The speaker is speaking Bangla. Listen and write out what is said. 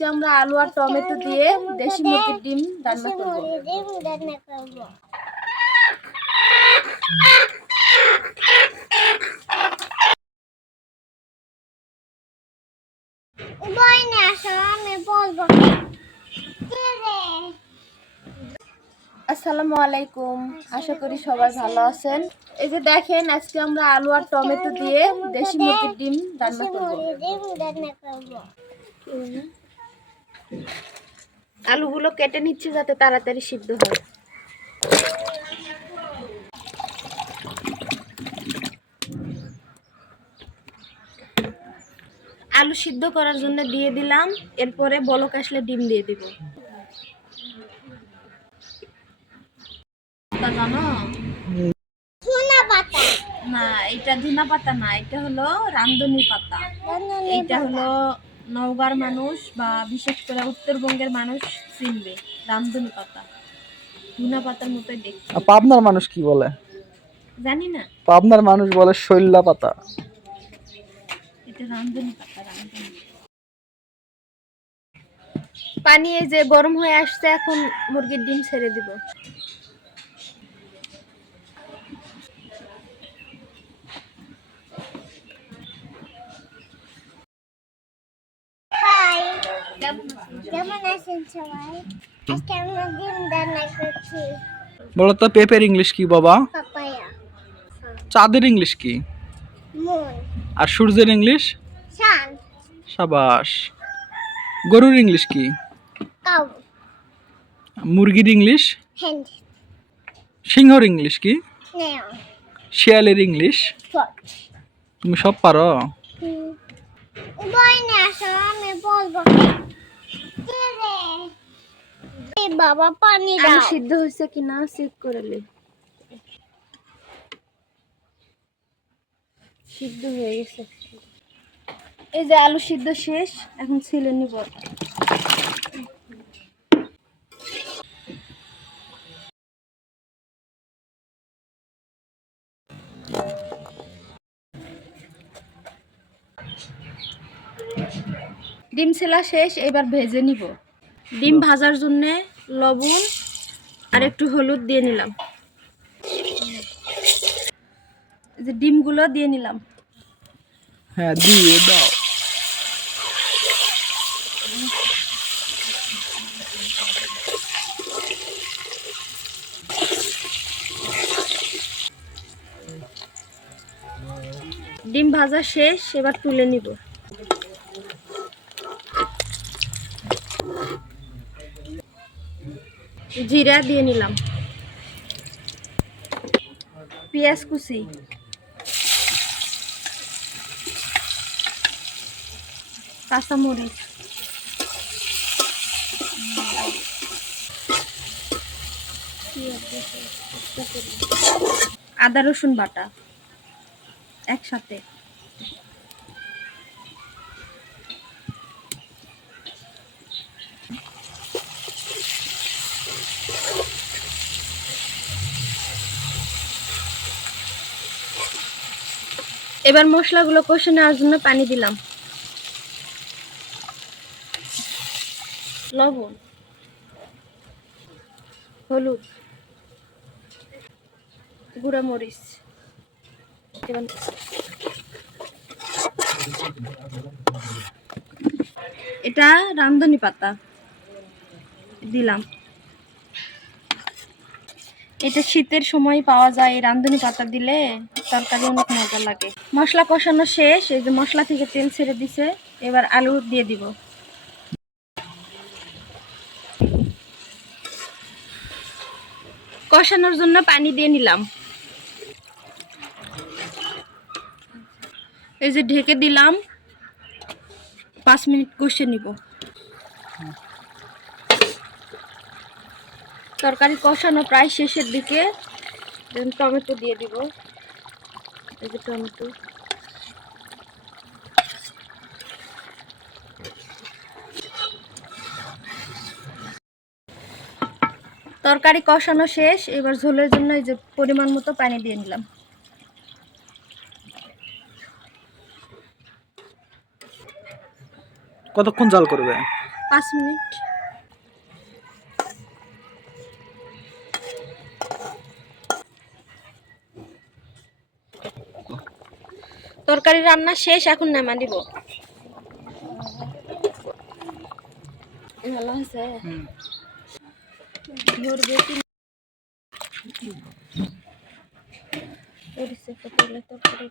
আজকে আমরা আলু আর টমেটো দিয়ে দেশি মুরগির ডিম রান্না করব। আসসালামু আলাইকুম, আশা করি সবাই ভালো আছেন। এই যে দেখেন, আজকে আমরা আলু আর টমেটো দিয়ে দেশি মুরগির ডিম রান্না করব। আলুগুলো কেটে নিচ্ছি যাতে তাড়াতাড়ি সিদ্ধ হয়। আলু সিদ্ধ করার জন্য দিয়ে দিলাম, এরপরে বলক আসলে ডিম দিয়ে দিব। জানো না, এটা ধনা পাতা না, এটা হলো রামধনি পাতা। এটা হলো নওগাঁর মানুষ বা বিশেষ করে উত্তরবঙ্গের মানুষ চিনবে রামধনি পাতা। ধনা পাতার মতোই দেখতে। পাবনার মানুষ কি বলে জানি না, পাবনার মানুষ বলে শৈল্লা পাতা। এটা রামধনি পাতা। রামধনি পানি এই যে গরম হয়ে আসছে, এখন মুরগির ডিম ছেড়ে দিব। কেমন আছেন সবাই? আজকে আমরা ডিম রান্না করছি। বলো তো পেঁপের ইংলিশ কি বাবা? পাপায়া। চাঁদের ইংলিশ কি? মুন। আর সূর্যের ইংলিশ? সান। সাবাস। গরুর ইংলিশ কি? কাউ। মুরগির ইংলিশ? হ্যান্ড। সিংহর ইংলিশ কি? নেও। শিয়ালের ইংলিশ? ফট। তুমি সব পারো? বইনে আসো, আমি বলবো। বাবা পানি আলু দাও। সিদ্ধ হয়েছে কিনা চেক করে লে। সিদ্ধ হয়ে গেছে। এই যে আলু সিদ্ধ শেষ, এখন ছিলে নিব। ডিম ছেলা শেষ, এবার ভেজে নিব। ডিম ভাজার জন্য লবণ আর একটু হলুদ দিয়ে নিলাম। এই যে ডিমগুলো দিয়ে নিলাম। হ্যাঁ, দিয়ে দাও। ডিম ভাজা শেষ, এবার তুলে নিব। জিরা দিয়ে নিলাম, পেঁয়াজ কুচি, কাঁচামরিচ, আদা রসুন বাটা একসাথে। এবার মশলাগুলো কষে নেওয়ার জন্য পানি দিলাম। লবণ, হলুদ, গুঁড়া মরিচ। এটা রামধনি পাতা দিলাম। এটা শীতের সময় পাওয়া যায়, এই রামধনি পাতা দিলে তরকারি অনেক মজা লাগে। মশলা কষানো শেষ, এই যে মশলা থেকে তেল ছেড়ে দিছে, এবার আলু দিয়ে দিব। কষানোর জন্য পানি দিয়ে নিলাম। এই যে ঢেকে দিলাম, 5 মিনিট কষে নিব। তরকারি কষানো প্রায় শেষের দিকে, টমেটো দিয়ে দিব। এই যে টমেটো, তরকারি কষানো শেষ, এবার ঝোলের জন্য এই যে পরিমাণ মতো পানি দিয়ে নিলাম। কতক্ষণ জাল করবে? 5 মিনিট। তরকারি রান্না শেষ, এখন নামা দিব। ভালো আছে ধরবে কি তরকারি